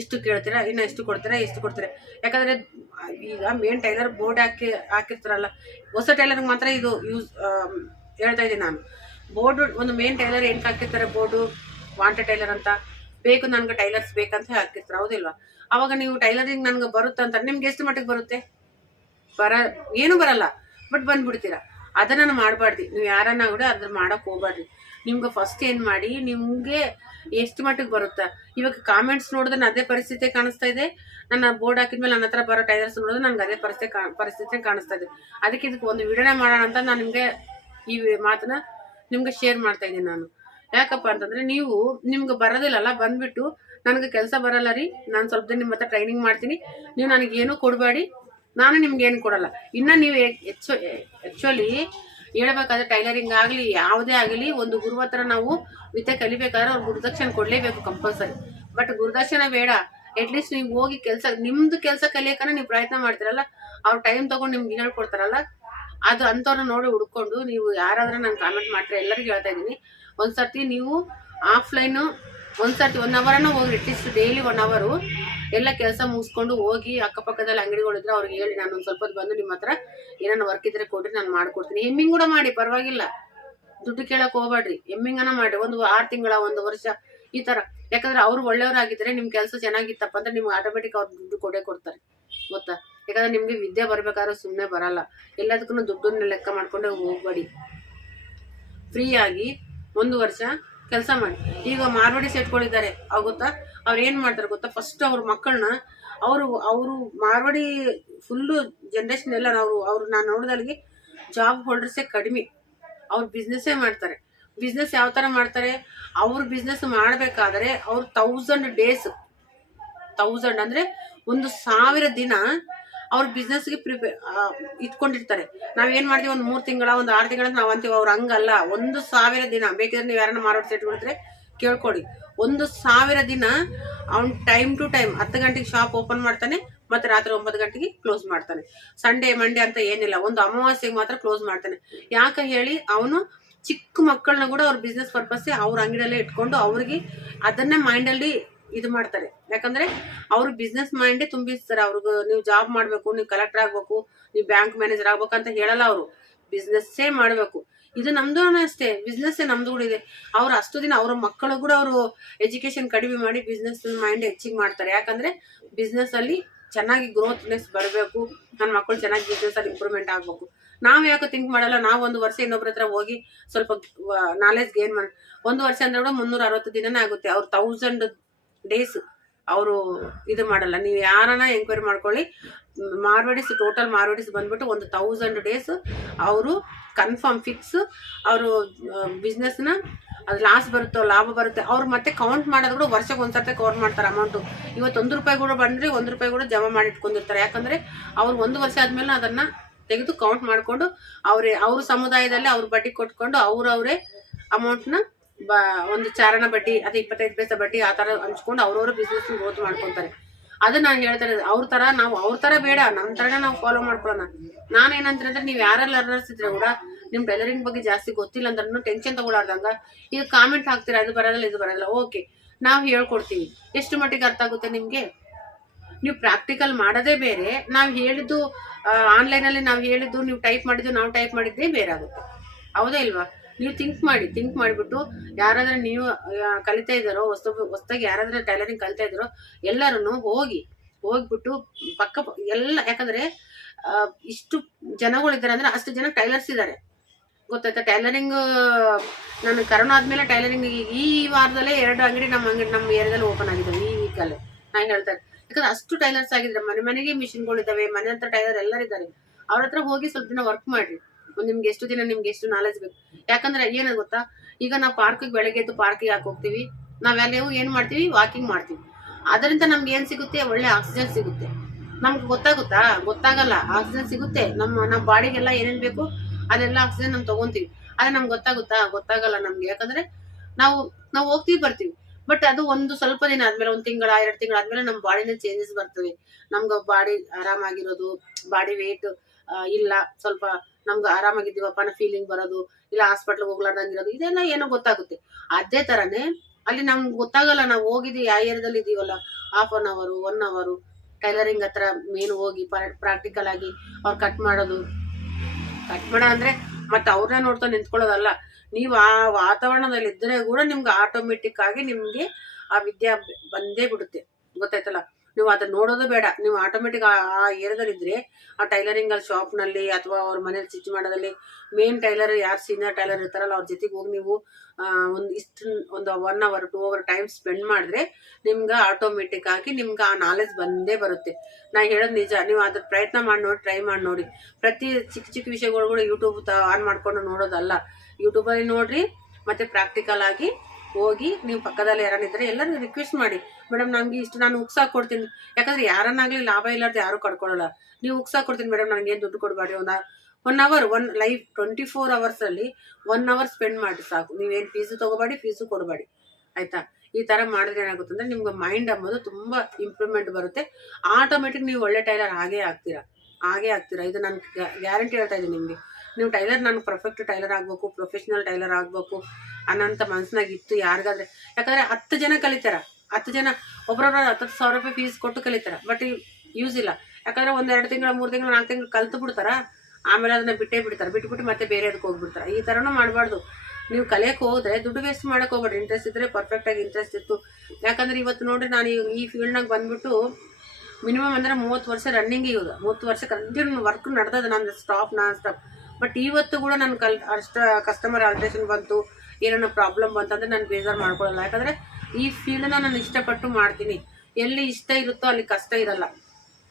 ಇಷ್ಟು ಕೇಳ್ತೀರಾ? ಇನ್ನು ಇಷ್ಟು ಕೊಡ್ತೀರಾ? ಇಷ್ಟು ಕೊಡ್ತೀರಾ? ಯಾಕಂದರೆ ಈಗ ಮೇನ್ ಟೈಲರ್ ಬೋರ್ಡ್ ಹಾಕಿ, ಹಾಕಿರ್ತಾರಲ್ಲ, ಹೊಸ ಟೈಲರ್ಗೆ ಮಾತ್ರ ಇದು ಯೂಸ್ ಹೇಳ್ತಾ ಇದ್ದೀನಿ ನಾನು. ಬೋರ್ಡು ಒಂದು ಮೇನ್ ಟೈಲರ್ ಏನು ಹಾಕಿರ್ತಾರೆ? ಬೋರ್ಡು ವಾಂಟೆಡ್ ಟೈಲರ್ ಅಂತ. ಬೇಕು ನನಗೆ ಟೈಲರ್ಸ್ ಬೇಕಂತ ಹಾಕಿರ್ತಾರೆ ಹೌದಿಲ್ವಾ ಅವಾಗ ನೀವು ಟೈಲರಿಂಗ್ ನನಗೆ ಬರುತ್ತೆ ಅಂತ, ನಿಮ್ಗೆ ಎಷ್ಟು ಮಟ್ಟಿಗೆ ಬರುತ್ತೆ? ಬರ, ಏನು ಬರಲ್ಲ ಬಟ್ ಬಂದ್ಬಿಡ್ತೀರಾ? ಅದನ್ನ ಮಾಡಬಾರ್ದು. ನೀವು ಯಾರನ್ನ ಕೂಡ ಅದ್ರ ಮಾಡೋಕೆ ಹೋಗ್ಬಾರ್ದು. ನಿಮ್ಗೆ ಫಸ್ಟ್ ಏನು ಮಾಡಿ, ನಿಮಗೆ ಎಷ್ಟು ಮಟ್ಟಿಗೆ ಬರುತ್ತಾ? ಇವಾಗ ಕಾಮೆಂಟ್ಸ್ ನೋಡಿದ್ರೆ ಅದೇ ಪರಿಸ್ಥಿತಿ ಕಾಣಿಸ್ತಾ ಇದೆ. ನನ್ನ ಬೋರ್ಡ್ ಹಾಕಿದ್ಮೇಲೆ ನನ್ನ ಹತ್ರ ಬರೋ ಟೈಲರ್ಸ್ ನೋಡಿದ್ರೆ ನನಗೆ ಅದೇ ಪರಿಸ್ಥಿತಿ ಪರಿಸ್ಥಿತಿ ಕಾಣಿಸ್ತಾ ಇದೆ. ಅದಕ್ಕೆ ಇದಕ್ಕೆ ಒಂದು ವಿಡಣೆ ಮಾಡೋಣ ಅಂತ ನಾನು ನಿಮಗೆ ಈ ಮಾತನ್ನ ನಿಮ್ಗೆ ಶೇರ್ ಮಾಡ್ತಾ ಇದ್ದೀನಿ ನಾನು. ಯಾಕಪ್ಪ ಅಂತಂದ್ರೆ ನೀವು ನಿಮ್ಗೆ ಬರೋದಿಲ್ಲಲ್ಲ, ಬಂದ್ಬಿಟ್ಟು ನನಗೆ ಕೆಲಸ ಬರಲ್ಲ ರೀ. ನಾನು ಸ್ವಲ್ಪ ದಿನ ನಿಮ್ಮ ಹತ್ರ ಟ್ರೈನಿಂಗ್ ಮಾಡ್ತೀನಿ. ನೀವು ನನಗೆ ಏನೂ ಕೊಡಬೇಡಿ. ನಾನು ನಿಮ್ಗೆ ಏನು ಕೊಡಲ್ಲ. ಇನ್ನು ನೀವು ಹೆಚ್ಚು ಆ್ಯಕ್ಚುಲಿ ಹೇಳ್ಬೇಕಾದ್ರೆ ಟೈಲರಿಂಗ್ ಆಗಲಿ, ಯಾವುದೇ ಆಗಲಿ, ಒಂದು ಗುರು ಹತ್ರ ನಾವು ವಿದ್ಯೆ ಕಲಿಬೇಕಾದ್ರೆ ಅವ್ರು ಗುರುದಕ್ಷಿಣೆ ಕೊಡಲೇಬೇಕು ಕಂಪಲ್ಸರಿ ಬಟ್ ಗುರುದಕ್ಷಿಣೆ ಬೇಡ. ಅಟ್ಲೀಸ್ಟ್ ನೀವು ಹೋಗಿ ಕೆಲಸ, ನಿಮ್ದು ಕೆಲಸ ಕಲಿಯೋಕನ ನೀವು ಪ್ರಯತ್ನ ಮಾಡ್ತೀರಲ್ಲ. ಅವ್ರು ಟೈಮ್ ತೊಗೊಂಡು ನಿಮ್ಗೆ ಹೇಳ್ಕೊಡ್ತಾರಲ್ಲ ಅದು ಅಂಥವ್ರನ್ನ ನೋಡಿ ಹುಡ್ಕೊಂಡು ನೀವು ಯಾರಾದ್ರೂ ನಾನು ಕಾಮೆಂಟ್ ಮಾಡ್ತಾರೆ, ಎಲ್ಲರಿಗೂ ಹೇಳ್ತಾ ಇದ್ದೀನಿ. ಒಂದ್ಸರ್ತಿ ನೀವು ಆಫ್ಲೈನು ಒಂದ್ಸರ್ತಿ ಒನ್ ಅವರನ್ನ ಹೋಗಿ ಅಟ್ಲೀಸ್ಟ್ ಡೈಲಿ ಒನ್ ಅವರು ಎಲ್ಲ ಕೆಲಸ ಮುಗಿಸ್ಕೊಂಡು ಹೋಗಿ ಅಕ್ಕಪಕ್ಕದಲ್ಲಿ ಅಂಗಡಿಗಳಿದ್ರೆ ಅವ್ರಿಗೆ ಹೇಳಿ ನಾನು ಒಂದು ಸ್ವಲ್ಪ ಬಂದು ನಿಮ್ಮ ಹತ್ರ ಏನಾನ ವರ್ಕ್ ಇದ್ರೆ ಕೊಡ್ರಿ, ನಾನು ಮಾಡ್ಕೊಡ್ತೀನಿ. ಹೆಮ್ಮಿಂಗ್ ಕೂಡ ಮಾಡಿ, ಪರವಾಗಿಲ್ಲ. ದುಡ್ಡು ಕೇಳಕ್ ಹೋಗ್ಬೇಡ್ರಿ. ಹೆಮ್ಮಿಂಗನ ಮಾಡ್ರಿ ಒಂದು ಆರು ತಿಂಗಳ, ಒಂದು ವರ್ಷ ಈ ತರ. ಯಾಕಂದ್ರೆ ಅವ್ರು ಒಳ್ಳೆಯವರಾಗಿದ್ರೆ ನಿಮ್ ಕೆಲಸ ಚೆನ್ನಾಗಿತ್ತಪ್ಪ ಅಂದ್ರೆ ನಿಮ್ಗೆ ಆಟೋಮೆಟಿಕ್ ಅವ್ರು ದುಡ್ಡು ಕೊಡೇ ಕೊಡ್ತಾರೆ. ಗೊತ್ತಾ? ಯಾಕಂದ್ರೆ ನಿಮ್ಗೆ ವಿದ್ಯೆ ಬರ್ಬೇಕಾದ್ರೆ ಸುಮ್ಮನೆ ಬರಲ್ಲ. ಎಲ್ಲದಕ್ಕೂ ದುಡ್ಡನ್ನ ಲೆಕ್ಕ ಮಾಡ್ಕೊಂಡೆ ಹೋಗ್ಬೇಡಿ. ಫ್ರೀಯಾಗಿ ಒಂದು ವರ್ಷ ಕೆಲಸ ಮಾಡಿ. ಈಗ ಮಾರ್ವಾಡಿ ಸೆಟ್ಗಳಿದ್ದಾರೆ ಅವ್ ಗೊತ್ತಾ? ಅವ್ರು ಏನು ಮಾಡ್ತಾರೆ ಗೊತ್ತಾ? ಫಸ್ಟ್ ಅವ್ರ ಮಕ್ಕಳನ್ನ ಅವರು ಅವರು ಮಾರ್ವಾಡಿ ಫುಲ್ಲು ಜನ್ರೇಷನ್ ಎಲ್ಲ ಅವರು, ಅವ್ರು ನಾನು ನೋಡಿದಲ್ಲಿಗೆ ಜಾಬ್ ಹೋಲ್ಡರ್ಸೇ ಕಡಿಮೆ. ಅವ್ರು ಬಿಸ್ನೆಸ್ಸೇ ಮಾಡ್ತಾರೆ. ಬಿಸ್ನೆಸ್ ಯಾವ ಥರ ಮಾಡ್ತಾರೆ? ಅವ್ರ ಬಿಸ್ನೆಸ್ ಮಾಡಬೇಕಾದ್ರೆ ಅವ್ರು ತೌಸಂಡ್ ಡೇಸ್ ತೌಸಂಡ್ ಅಂದರೆ ಒಂದು ಸಾವಿರ ದಿನ ಅವ್ರ ಬಿಸ್ನೆಸ್ಗೆ ಪ್ರಿಪೇ ಇಟ್ಕೊಂಡಿರ್ತಾರೆ. ನಾವೇನು ಮಾಡ್ತೀವಿ, ಒಂದು ಮೂರು ತಿಂಗಳ, ಒಂದು ಆರು ತಿಂಗಳ ನಾವು ಅಂತೀವಿ, ಅವ್ರು ಹಂಗಲ್ಲ. ಒಂದು ಸಾವಿರ ದಿನ, ಬೇಕಿದ್ರೆ ನೀವು ಯಾರನ್ನ ಮಾರಾಟ ಸೆಟ್ಗಳಿದ್ರೆ ಕೇಳ್ಕೊಡಿ. ಒಂದು ಸಾವಿರ ದಿನ ಅವ್ನು ಟೈಮ್ ಟು ಟೈಮ್ ಹತ್ತು ಗಂಟೆಗೆ ಶಾಪ್ ಓಪನ್ ಮಾಡ್ತಾನೆ, ಮತ್ತೆ ರಾತ್ರಿ ಒಂಬತ್ತು ಗಂಟೆಗೆ ಕ್ಲೋಸ್ ಮಾಡ್ತಾನೆ. ಸಂಡೇ ಮಂಡೇ ಅಂತ ಏನಿಲ್ಲ, ಒಂದು ಅಮಾವಾಸ್ಯೆಗೆ ಮಾತ್ರ ಕ್ಲೋಸ್ ಮಾಡ್ತಾನೆ. ಯಾಕೆ ಹೇಳಿ, ಅವನು ಚಿಕ್ಕ ಮಕ್ಕಳನ್ನ ಕೂಡ ಅವ್ರ ಬಿಸ್ನೆಸ್ ಪರ್ಪಸ್ಸೇ ಅವ್ರ ಅಂಗಡಿಯಲ್ಲೇ ಇಟ್ಕೊಂಡು ಅವ್ರಿಗೆ ಅದನ್ನೇ ಮೈಂಡಲ್ಲಿ ಇದು ಮಾಡ್ತಾರೆ. ಯಾಕಂದ್ರೆ ಅವ್ರು ಬಿಸ್ನೆಸ್ ಮೈಂಡೇ ತುಂಬಿಸ್ತಾರೆ ಅವ್ರಿಗೆ ನೀವು ಜಾಬ್ ಮಾಡಬೇಕು, ನೀವು ಕಲೆಕ್ಟರ್ ಆಗಬೇಕು, ನೀವು ಬ್ಯಾಂಕ್ ಮ್ಯಾನೇಜರ್ ಆಗ್ಬೇಕು ಅಂತ ಹೇಳಲ್ಲ ಅವರು. ಬಿಸ್ನೆಸ್ಸೇ ಮಾಡಬೇಕು. ಇದು ನಮ್ದು ಅಷ್ಟೇ. ಬಿಸ್ನೆಸ್ ನಮ್ದು ಕೂಡ ಇದೆ. ಅವ್ರು ಅಷ್ಟು ದಿನ ಅವ್ರ ಮಕ್ಕಳು ಕೂಡ ಅವರು ಎಜುಕೇಶನ್ ಕಡಿಮೆ ಮಾಡಿ ಬಿಸ್ನೆಸ್ ಮೈಂಡ್ ಹೆಚ್ಚಿಗೆ ಮಾಡ್ತಾರೆ. ಯಾಕಂದ್ರೆ ಬಿಸ್ನೆಸ್ ಅಲ್ಲಿ ಚೆನ್ನಾಗಿ ಗ್ರೋತ್ನೆಸ್ ಬರಬೇಕು. ನನ್ನ ಮಕ್ಕಳು ಚೆನ್ನಾಗಿ ಬಿಸ್ನೆಸ್ ಅಲ್ಲಿ ಇಂಪ್ರೂವ್ಮೆಂಟ್ ಆಗಬೇಕು. ನಾವು ಯಾಕೆ ಥಿಂಕ್ ಮಾಡಲ್ಲ, ನಾವು ಒಂದು ವರ್ಷ ಇನ್ನೊಬ್ರ ಹತ್ರ ಹೋಗಿ ಸ್ವಲ್ಪ ನಾಲೆಜ್ ಗೇನ್ ಮಾಡಿ, ಒಂದು ವರ್ಷ ಅಂದ್ರೆ ಕೂಡ ಮುನ್ನೂರ ಅರವತ್ತು ದಿನನೇ ಆಗುತ್ತೆ. ಅವ್ರು ತೌಸಂಡ್ ಡೇಸ್ ಅವರು ಇದು ಮಾಡಲ್ಲ. ನೀವು ಯಾರನ್ನ ಎಂಕ್ವೈರಿ ಮಾಡ್ಕೊಳ್ಳಿ. ಮಾರ್ವಾಡಿಸ್ ಟೋಟಲ್ ಮಾರ್ವಾಡಿಸ್ ಬಂದ್ಬಿಟ್ಟು ಒಂದು ತೌಸಂಡ್ ಡೇಸ್ ಅವರು ಕನ್ಫರ್ಮ್ ಫಿಕ್ಸ್ ಅವರು ಬಿಸ್ನೆಸ್ನ ಅದು ಲಾಸ್ ಬರುತ್ತೋ, ಲಾಭ ಬರುತ್ತೆ, ಅವ್ರು ಮತ್ತೆ ಕೌಂಟ್ ಮಾಡೋದು ಕೂಡ ವರ್ಷಕ್ಕೆ ಒಂದ್ಸರ್ತಿ ಕೌಂಟ್ ಮಾಡ್ತಾರೆ ಅಮೌಂಟು ಇವತ್ತು ಒಂದು ರೂಪಾಯಿ ಕೂಡ ಬಂದರೆ ಒಂದು ರೂಪಾಯಿ ಕೂಡ ಜಮಾ ಮಾಡಿ ಇಟ್ಕೊಂಡಿರ್ತಾರೆ. ಯಾಕಂದರೆ ಅವ್ರು ಒಂದು ವರ್ಷ ಆದಮೇಲೆ ಅದನ್ನು ತೆಗೆದು ಕೌಂಟ್ ಮಾಡಿಕೊಂಡು ಅವರೇ, ಅವ್ರ ಸಮುದಾಯದಲ್ಲಿ ಅವ್ರ ಬಡ್ಡಿ ಕೊಟ್ಕೊಂಡು ಅವ್ರವರೇ ಅಮೌಂಟ್ನ ಬ, ಒಂದು ಚಾರಣ ಬಡ್ಡಿ ಅಥವಾ ಇಪ್ಪತ್ತೈದು ಪೈಸೆ ಬಡ್ಡಿ ಆ ಥರ ಹಂಚ್ಕೊಂಡು ಅವ್ರವ್ರ ಬಿಸ್ನೆಸ್ ಗ್ರೋತ್ ಮಾಡ್ಕೊತಾರೆ. ಅದು ನಾನು ಹೇಳ್ತಾರೆ ಅವ್ರ ಥರ ನಾವು, ಅವ್ರ ಥರ ಬೇಡ ನಮ್ಮ ಥರನೇ ನಾವು ಫಾಲೋ ಮಾಡ್ಕೊಳ್ಳೋಣ. ನಾನು ಏನಂತಂದ್ರೆ ನೀವು ಯಾರೆಲ್ಲ ಲರ್ನರ್ಸ್ ಇದ್ರೆ ಕೂಡ ನಿಮ್ಮ ಟೈಲರಿಂಗ್ ಬಗ್ಗೆ ಜಾಸ್ತಿ ಗೊತ್ತಿಲ್ಲ ಅಂದ್ರೂ ಟೆನ್ಷನ್ ತಗೊಳಾರ್ದಂಗ ಈಗ ಕಾಮೆಂಟ್ ಹಾಕ್ತೀರಾ ಅದು ಬರೋದಿಲ್ಲ ಇದು ಬರೋದಿಲ್ಲ ಓಕೆ ನಾವು ಹೇಳ್ಕೊಡ್ತೀವಿ. ಎಷ್ಟು ಮಟ್ಟಿಗೆ ಅರ್ಥ ಆಗುತ್ತೆ ನಿಮಗೆ? ನೀವು ಪ್ರಾಕ್ಟಿಕಲ್ ಮಾಡೋದೇ ಬೇರೆ, ನಾವು ಹೇಳಿದ್ದು ಆನ್ಲೈನಲ್ಲಿ ನಾವು ಹೇಳಿದ್ದು, ನೀವು ಟೈಪ್ ಮಾಡಿದ್ದು, ನಾವು ಟೈಪ್ ಮಾಡಿದ್ದೇ ಬೇರೆ ಆಗುತ್ತೆ ಹೌದಾ ಇಲ್ವಾ? ನೀವು ಥಿಂಕ್ ಮಾಡಿ ಥಿಂಕ್ ಮಾಡಿಬಿಟ್ಟು ಯಾರಾದ್ರೂ ನೀವು ಕಲಿತಾ ಇದ್ದಾರೋ ಹೊಸ ಹೊಸದಾಗಿ ಯಾರಾದ್ರೂ ಟೈಲರಿಂಗ್ ಕಲಿತಾ ಇದ್ದಾರೋ ಎಲ್ಲರೂ ಹೋಗಿ, ಹೋಗ್ಬಿಟ್ಟು ಪಕ್ಕ, ಎಲ್ಲ, ಯಾಕಂದ್ರೆ ಇಷ್ಟು ಜನಗಳಿದ್ದಾರೆ ಅಂದ್ರೆ ಅಷ್ಟು ಜನ ಟೈಲರ್ಸ್ ಇದ್ದಾರೆ. ಗೊತ್ತಾಯ್ತಾ? ಟೈಲರಿಂಗ್ ನಾನು ಕರೋನಾ ಆದ್ಮೇಲೆ ಟೈಲರಿಂಗ್ ಈ ವಾರದಲ್ಲೇ ಎರಡು ಅಂಗಡಿ ನಮ್ಮ ಅಂಗಡಿ, ನಮ್ಮ ಏರಿಯಾದಲ್ಲಿ ಓಪನ್ ಆಗಿದೆ ಈ ವೀಕಲ್ಲೇ ನಾನು ಹೇಳ್ತಾರೆ ಯಾಕಂದ್ರೆ ಅಷ್ಟು ಟೈಲರ್ಸ್ ಆಗಿದ್ರೆ ಮನೆ ಮನೆಗೆ ಮಿಷಿನ್ಗಳಿದ್ದಾವೆ ಮನೆ ಹತ್ರ ಟೈಲರ್ ಎಲ್ಲರಿದ್ದಾರೆ. ಅವ್ರ ಹತ್ರ ಹೋಗಿ ಸ್ವಲ್ಪ ದಿನ ವರ್ಕ್ ಮಾಡ್ರಿ. ನಿಮ್ಗೆ ಎಷ್ಟು ದಿನ ನಿಮ್ಗೆ ಎಷ್ಟು ನಾಲೆಜ್ ಬೇಕು. ಯಾಕಂದ್ರೆ ಏನ ಗೊತ್ತಾ? ಈಗ ನಾವು ಪಾರ್ಕಿಗೆ ಬೆಳಗ್ಗೆ ಎದ್ದು ಪಾರ್ಕಿಗೆ ಯಾಕೆ ಹೋಗ್ತೀವಿ? ನಾವೆಲ್ಲವೂ ಏನ್ ಮಾಡ್ತೀವಿ? ವಾಕಿಂಗ್ ಮಾಡ್ತೀವಿ. ಅದರಿಂದ ನಮ್ಗೆ ಏನ್ ಸಿಗುತ್ತೆ? ಒಳ್ಳೆ ಆಕ್ಸಿಜನ್ ಸಿಗುತ್ತೆ. ನಮ್ಗೆ ಗೊತ್ತಾಗುತ್ತಾ? ಗೊತ್ತಾಗಲ್ಲ. ಆಕ್ಸಿಜನ್ ಸಿಗುತ್ತೆ. ನಮ್ಮ ನಮ್ಮ ಬಾಡಿಗೆಲ್ಲ ಏನೇನ್ ಬೇಕು? ಅದೆಲ್ಲ ಆಕ್ಸಿಜನ್ ನಾವು ತಗೊಂತೀವಿ. ಆದ್ರೆ ನಮ್ಗೆ ಗೊತ್ತಾಗುತ್ತಾ? ಗೊತ್ತಾಗಲ್ಲ ನಮ್ಗೆ. ಯಾಕಂದ್ರೆ ನಾವು ನಾವು ಹೋಗ್ತೀವಿ, ಬರ್ತೀವಿ. ಬಟ್ ಅದು ಒಂದು ಸ್ವಲ್ಪ ದಿನ ಆದ್ಮೇಲೆ, ಒಂದು ತಿಂಗಳ, ಎರಡು ತಿಂಗಳ ಆದ್ಮೇಲೆ ನಮ್ಮ ಬಾಡಿನ ಚೇಂಜಸ್ ಬರ್ತವೆ. ನಮ್ಗೆ ಬಾಡಿ ಆರಾಮಾಗಿರೋದು, ಬಾಡಿ ವೇಟ್ ಇಲ್ಲ, ಸ್ವಲ್ಪ ನಮ್ಗೆ ಆರಾಮಾಗಿದ್ದೀವಪ್ಪ ಅನ್ನೋ ಫೀಲಿಂಗ್ ಬರೋದು, ಇಲ್ಲ ಹಾಸ್ಪಿಟ್ಲ್ಗೆ ಹೋಗ್ಲಾರ್ದಂಗಿರೋದು ಇದೆಲ್ಲ ಏನೋ ಗೊತ್ತಾಗುತ್ತೆ. ಅದೇ ತರನೇ ಅಲ್ಲಿ ನಮ್ಗೆ ಗೊತ್ತಾಗಲ್ಲ, ನಾವು ಹೋಗಿದ್ದೀವಿ ಯಾವ ಏರಿಯಾದಲ್ಲಿ ಇದೀವಲ್ಲ ಹಾಫ್ ಅನ್ ಅವರು ಒನ್ ಅವರು ಟೈಲರಿಂಗ್ ಹತ್ರ ಮೇನ್ ಹೋಗಿ ಪ್ರಾಕ್ಟಿಕಲ್ ಆಗಿ ಅವ್ರು ಕಟ್ ಮಾಡೋದು. ಕಟ್ ಮಾಡೋ ಅಂದ್ರೆ ಮತ್ತೆ ಅವ್ರನ್ನ ನೋಡ್ತಾ ನಿಂತ್ಕೊಳ್ಳೋದಲ್ಲ. ನೀವು ಆ ವಾತಾವರಣದಲ್ಲಿ ಇದ್ರೆ ಕೂಡ ನಿಮ್ಗೆ ಆಟೋಮೆಟಿಕ್ ಆಗಿ ನಿಮಗೆ ಆ ವಿದ್ಯಾ ಬಂದೇ ಬಿಡುತ್ತೆ. ಗೊತ್ತಾಯ್ತಲ್ಲ? ನೀವು ಅದನ್ನ ನೋಡೋದು ಬೇಡ. ನೀವು ಆಟೋಮೆಟಿಕ್ ಆ ಏರಿಯಾದಲ್ಲಿ ಇದ್ರೆ ಆ ಟೈಲರಿಂಗ್ ಅಲ್ಲಿ ಶಾಪ್ನಲ್ಲಿ ಅಥವಾ ಅವ್ರ ಮನೇಲಿ ಸ್ಟಿಚ್ ಮಾಡೋದಲ್ಲಿ ಮೇನ್ ಟೈಲರ್ ಯಾರು ಸೀನಿಯರ್ ಟೈಲರ್ ಇರ್ತಾರಲ್ಲ ಅವ್ರ ಜೊತೆಗೆ ಹೋಗಿ ನೀವು ಒಂದು ಇಷ್ಟು ಒಂದು one hour two hour time spend ಮಾಡಿದ್ರೆ ನಿಮ್ಗೆ ಆಟೋಮೆಟಿಕ್ ಆಗಿ ನಿಮ್ಗೆ ಆ ನಾಲೆಜ್ ಬಂದೇ ಬರುತ್ತೆ. ನಾ ಹೇಳೋದು ನಿಜ. ನೀವು ಅದ್ರ ಪ್ರಯತ್ನ ಮಾಡಿ ನೋಡಿ ಟ್ರೈ ಮಾಡಿ ನೋಡಿ. ಪ್ರತಿ ಚಿಕ್ಕ ಚಿಕ್ಕ ವಿಷಯಗಳು ಕೂಡ ಯೂಟ್ಯೂಬ್ ಆನ್ ಮಾಡ್ಕೊಂಡು ನೋಡೋದಲ್ಲ. ಯೂಟ್ಯೂಬಲ್ಲಿ ನೋಡ್ರಿ, ಮತ್ತೆ ಪ್ರಾಕ್ಟಿಕಲ್ ಆಗಿ ಹೋಗಿ ನೀವು ಪಕ್ಕದಲ್ಲಿ ಯಾರನ್ನಿದ್ರೆ ಎಲ್ಲರೂ ರಿಕ್ವೆಸ್ಟ್ ಮಾಡಿ. ಮೇಡಮ್ ನನಗೆ ಇಷ್ಟು, ನಾನು ಉಕ್ಸಾಕ್ ಕೊಡ್ತೀನಿ. ಯಾಕಂದ್ರೆ ಯಾರನ್ನಾಗ್ಲಿ ಲಾಭ ಇಲ್ಲಾರ್ದು ಯಾರು ಕಡ್ಕೊಳ್ಳಲ್ಲ. ನೀವು ಉಕ್ಸಾಕ್ ಕೊಡ್ತೀನಿ ಮೇಡಮ್ ನನಗೆ ಏನು ದುಡ್ಡು ಕೊಡಬೇಡಿ ಒಂದು one hour one life twenty four ಅವರ್ಸಲ್ಲಿ one hour spend ಮಾಡಿ ಸಾಕು. ನೀವೇನು ಫೀಸು ತಗೋಬೇಡಿ ಫೀಸು ಕೊಡಬೇಡಿ. ಆಯ್ತಾ? ಈ ಥರ ಮಾಡಿದ್ರೆ ಏನಾಗುತ್ತೆ ಅಂದ್ರೆ ನಿಮ್ಗೆ ಮೈಂಡ್ ಅಂಬೋದು ತುಂಬ ಇಂಪ್ರೂವ್ಮೆಂಟ್ ಬರುತ್ತೆ. ಆಟೋಮೆಟಿಕ್ ನೀವು ಒಳ್ಳೆ ಟೈಲರ್ ಹಾಗೇ ಆಗ್ತೀರಾ. ಹಾಗೇ ಆಗ್ತೀರಾ. ಇದು ನಾನು ಗ್ಯಾರಂಟಿ ಹೇಳ್ತಾ ಇದ್ದೀನಿ ನಿಮಗೆ. ನೀವು ಟೈಲರ್, ನಾನು ಪರ್ಫೆಕ್ಟ್ ಟೈಲರ್ ಆಗಬೇಕು ಪ್ರೊಫೆಷ್ನಲ್ ಟೈಲರ್ ಆಗಬೇಕು ಅನ್ನೋಂಥ ಮನ್ಸಿನಾಗ ಇತ್ತು ಯಾರಿಗಾದ್ರೆ. ಯಾಕಂದರೆ ಹತ್ತು ಜನ ಕಲಿತಾರ. ಹತ್ತು ಜನ, ಒಬ್ರೊಬ್ರು ಹತ್ತು ಸಾವಿರ ರೂಪಾಯಿ ಫೀಸ್ ಕೊಟ್ಟು ಕಲಿತಾರ. ಬಟ್ ಯೂಸ್ ಇಲ್ಲ. ಯಾಕಂದ್ರೆ ಒಂದೆರಡು ತಿಂಗಳು, ಮೂರು ತಿಂಗಳು, ನಾಲ್ಕು ತಿಂಗಳು ಕಲ್ತು ಬಿಡ್ತಾರ. ಆಮೇಲೆ ಅದನ್ನ ಬಿಟ್ಟೇ ಬಿಡ್ತಾರೆ. ಬಿಟ್ಬಿಟ್ಟು ಮತ್ತೆ ಬೇರೆ ಅದಕ್ಕೆ ಹೋಗ್ಬಿಡ್ತಾರೆ. ಈ ಥರನೂ ಮಾಡಬಾರ್ದು. ನೀವು ಕಲಿಯಕ್ಕೆ ಹೋದ್ರೆ ದುಡ್ಡು ವೇಸ್ಟ್ ಮಾಡಕ್ಕೆ ಹೋಗ್ಬೇಡಿ ಇಂಟ್ರೆಸ್ಟ್ ಇದ್ದರೆ ಪರ್ಫೆಕ್ಟ್ ಆಗಿ ಇಂಟ್ರೆಸ್ಟ್ ಇತ್ತು. ಯಾಕಂದ್ರೆ ಇವತ್ತು ನೋಡಿ ನಾನು ಈ ಫೀಲ್ಡ್ನಾಗ ಬಂದ್ಬಿಟ್ಟು ಮಿನಿಮಮ್ ಅಂದ್ರೆ ಮೂವತ್ತು ವರ್ಷ ರನ್ನಿಂಗ್ ಇವಾಗ ಮೂವತ್ತು ವರ್ಷ ಕಂಟಿನ್ಯೂ ವರ್ಕ್ ನಡೆದದ ನಾನು ಸ್ಟಾಪ್ ನಾನ್ ಸ್ಟಾಪ್ ಬಟ್ ಇವತ್ತು ಕೂಡ ನಾನು ಕಲ್, ಅಷ್ಟ ಕಸ್ಟಮರ್ ಅಲ್ಟ್ರೇಷನ್ ಬಂತು ಏನೋ ಪ್ರಾಬ್ಲಮ್ ಬಂತಂದ್ರೆ ನಾನು ಬೇಜಾರು ಮಾಡ್ಕೊಳ್ಳಲ್ಲ ಯಾಕಂದ್ರೆ ಈ ಫೀಲ್ಡ್ನ ನಾನು ಇಷ್ಟಪಟ್ಟು ಮಾಡ್ತೀನಿ. ಎಲ್ಲಿ ಇಷ್ಟ ಇರುತ್ತೋ ಅಲ್ಲಿ ಕಷ್ಟ ಇರಲ್ಲ.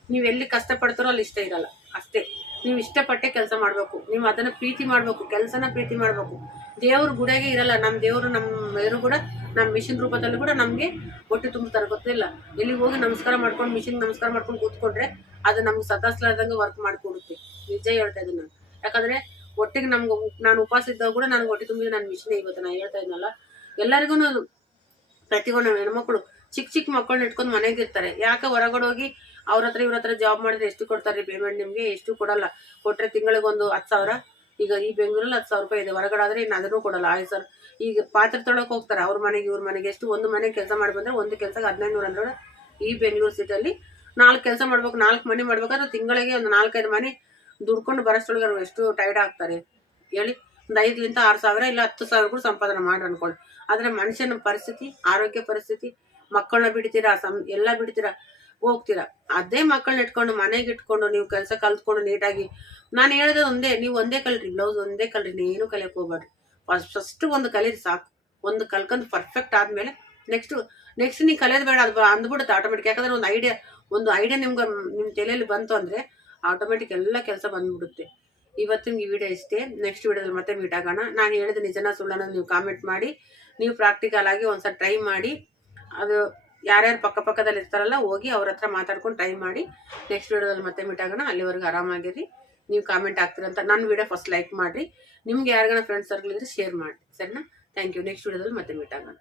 ನೀವು ಎಲ್ಲಿ ಕಷ್ಟಪಡ್ತಾರೋ ಅಲ್ಲಿ ಇಷ್ಟ ಇರಲ್ಲ. ಅಷ್ಟೇ. ನೀವು ಇಷ್ಟಪಟ್ಟೆ ಕೆಲಸ ಮಾಡಬೇಕು. ನೀವು ಅದನ್ನು ಪ್ರೀತಿ ಮಾಡಬೇಕು, ಕೆಲಸನ ಪ್ರೀತಿ ಮಾಡಬೇಕು. ದೇವ್ರ ಗುಡಿಯಾಗೆ ಇರಲ್ಲ. ನಮ್ಮ ದೇವರು ನಮ್ಮ ಎದುರು ಕೂಡ ನಮ್ಮ ಮಿಷಿನ್ ರೂಪದಲ್ಲೂ ಕೂಡ ನಮಗೆ ಹೊಟ್ಟೆ ತುಂಬುತ್ತಾರೆ ಗೊತ್ತಿಲ್ಲ ಎಲ್ಲಿಗೆ ಹೋಗಿ ನಮಸ್ಕಾರ ಮಾಡ್ಕೊಂಡು ಮಿಷಿನ್ ನಮಸ್ಕಾರ ಮಾಡ್ಕೊಂಡು ಕೂತ್ಕೊಂಡ್ರೆ ಅದು ನಮ್ಗೆ ಸತಾಸ್ಲಾರ್ದಂಗೆ ವರ್ಕ್ ಮಾಡಿಕೊಡುತ್ತೆ. ನಿಜ ಹೇಳ್ತಾ ಇದ್ದೀನಿ ನಾನು. ಯಾಕಂದ್ರೆ ಒಟ್ಟಿಗೆ ನಮ್ಗೆ ನಾನು ಉಪವಾಸ ಇದ್ದಾಗ ಕೂಡ ನನಗೆ ಹೊಟ್ಟೆ ತುಂಬಿದ ನನ್ನ ಮಿಷನ್ ಇವತ್ತು ನಾನು ಹೇಳ್ತಾ ಇದ್ನಲ್ಲ. ಎಲ್ಲರಿಗೂ ಪ್ರತಿಯೊಂದು ಹೆಣ್ಮಕ್ಳು ಚಿಕ್ಕ ಚಿಕ್ಕ ಮಕ್ಕಳನ್ನ ಇಟ್ಕೊಂಡು ಮನೆಗೆ ಇರ್ತಾರೆ. ಯಾಕೆ ಹೊರಗಡೆ ಹೋಗಿ ಅವ್ರ ಹತ್ರ ಇವ್ರ ಹತ್ರ ಜಾಬ್ ಮಾಡಿದ್ರೆ ಎಷ್ಟು ಕೊಡ್ತಾರೆ ಪೇಮೆಂಟ್ ನಿಮಗೆ? ಎಷ್ಟು ಕೊಡಲ್ಲ. ಕೊಟ್ಟರೆ ತಿಂಗಳಿಗೆ ಒಂದು ಹತ್ತು ಸಾವಿರ. ಈಗ ಈ ಬೆಂಗಳೂರಲ್ಲಿ ಹತ್ತು ಸಾವಿರ ರೂಪಾಯಿ ಇದೆ. ಹೊರಗಡೆ ಆದರೆ ಇನ್ನು ಅದನ್ನು ಕೊಡಲ್ಲ. ಆಯ್ತು ಸರ್, ಈಗ ಪಾತ್ರೆ ತೊಳಕ್ಕೆ ಹೋಗ್ತಾರೆ. ಅವ್ರ ಮನೆಗೆ, ಇವ್ರ ಮನೆಗೆ ಎಷ್ಟು ಒಂದು ಮನೆ ಕೆಲಸ ಮಾಡಿ ಒಂದು ಕೆಲಸಕ್ಕೆ ಹದಿನೈದು ನೂರು ಅಂದ್ರೆ ಈ ಬೆಂಗಳೂರು ಸಿಟಿಯಲ್ಲಿ ನಾಲ್ಕು ಕೆಲಸ ಮಾಡ್ಬೇಕು, ನಾಲ್ಕು ಮನೆ ಮಾಡ್ಬೇಕಾದ್ರೆ ತಿಂಗಳಿಗೆ ಒಂದು ನಾಲ್ಕೈದು ಮನೆ ದುಡ್ಕೊಂಡು ಬರೋಷ್ಟೊಳಗೆ ಎಷ್ಟು ಟೈರ್ಡ್ ಆಗ್ತಾರೆ. ಹೇಳಿ, ಒಂದು ಐದರಿಂದ ಆರು ಸಾವಿರ ಇಲ್ಲ ಹತ್ತು ಸಾವಿರ ಕೂಡ ಸಂಪಾದನೆ ಮಾಡಿ ಅನ್ಕೊಳ್ಳಿ. ಆದರೆ ಮನುಷ್ಯನ ಪರಿಸ್ಥಿತಿ, ಆರೋಗ್ಯ ಪರಿಸ್ಥಿತಿ ಮಕ್ಕಳನ್ನ ಬಿಡ್ತೀರಾ ಸಂ ಎಲ್ಲ ಬಿಡ್ತೀರಾ, ಹೋಗ್ತೀರಾ. ಅದೇ ಮಕ್ಕಳನ್ನ ಇಟ್ಕೊಂಡು, ಮನೆಗೆ ಇಟ್ಕೊಂಡು, ನೀವು ಕೆಲಸ ಕಲ್ತ್ಕೊಂಡು ನೀಟಾಗಿ. ನಾನು ಹೇಳಿದೆ ಒಂದೇ, ನೀವು ಒಂದೇ ಕಲ್ರಿ, ಬ್ಲೌಸ್ ಒಂದೇ ಕಲ್ರಿ ನೀನು ಕಲಿಯಕ್ಕೆ ಹೋಗ್ಬೇಡ್ರಿ. ಫಸ್ಟ್ ಫಸ್ಟ್ ಒಂದು ಕಲೀರಿ ಸಾಕು. ಒಂದು ಕಲ್ಕೊಂಡು ಪರ್ಫೆಕ್ಟ್ ಆದಮೇಲೆ ನೆಕ್ಸ್ಟ್ ನೆಕ್ಸ್ಟ್ ನೀವು ಕಲಿಯೋದು ಬೇಡ, ಅದು ಅಂದ್ಬಿಡುತ್ತೆ ಆಟೋಮೆಟಿಕ್ ಯಾಕಂದ್ರೆ ಒಂದು ಐಡಿಯಾ ಒಂದು ಐಡಿಯಾ ನಿಮ್ಗೆ ನಿಮ್ಮ ತಲೆಯಲ್ಲಿ ಬಂತು ಅಂದರೆ ಆಟೋಮೆಟಿಕ್ ಎಲ್ಲ ಕೆಲಸ ಬಂದ್ಬಿಡುತ್ತೆ. ಇವತ್ತಿನ ಈ ವಿಡಿಯೋ ಇಷ್ಟೇ. ನೆಕ್ಸ್ಟ್ ವಿಡಿಯೋದಲ್ಲಿ ಮತ್ತೆ ಮೀಟ್ ಆಗೋಣ. ನಾನು ಹೇಳಿದ ನಿಜನ ಸುಳ್ಳನ ನೀವು ಕಾಮೆಂಟ್ ಮಾಡಿ. ನೀವು ಪ್ರಾಕ್ಟಿಕಲ್ ಆಗಿ ಒಂದ್ಸಲ ಟ್ರೈ ಮಾಡಿ. ಅದು ಯಾರ್ಯಾರು ಪಕ್ಕ ಪಕ್ಕದಲ್ಲಿ ಇರ್ತಾರಲ್ಲ, ಹೋಗಿ ಅವ್ರ ಹತ್ರ ಮಾತಾಡ್ಕೊಂಡು ಟ್ರೈ ಮಾಡಿ. ನೆಕ್ಸ್ಟ್ ವಿಡಿಯೋದಲ್ಲಿ ಮತ್ತೆ ಮೀಟ್ ಆಗೋಣ. ಅಲ್ಲಿವರೆಗೂ ಆರಾಮಾಗಿರಿ. ನೀವು ಕಾಮೆಂಟ್ ಆಗ್ತೀರಂತ ನನ್ನ ವಿಡಿಯೋ ಫಸ್ಟ್ ಲೈಕ್ ಮಾಡಿರಿ. ನಿಮ್ಗೆ ಯಾರಿಗಾನ ಫ್ರೆಂಡ್ಸ್ ಸರ್ಕಲ್ ಇದ್ರೆ ಶೇರ್ ಮಾಡಿ ಸರಿನಾ? ಥ್ಯಾಂಕ್ ಯು ನೆಕ್ಸ್ಟ್ ವಿಡಿಯೋದಲ್ಲಿ ಮತ್ತೆ ಮೀಟ್ ಆಗೋಣ.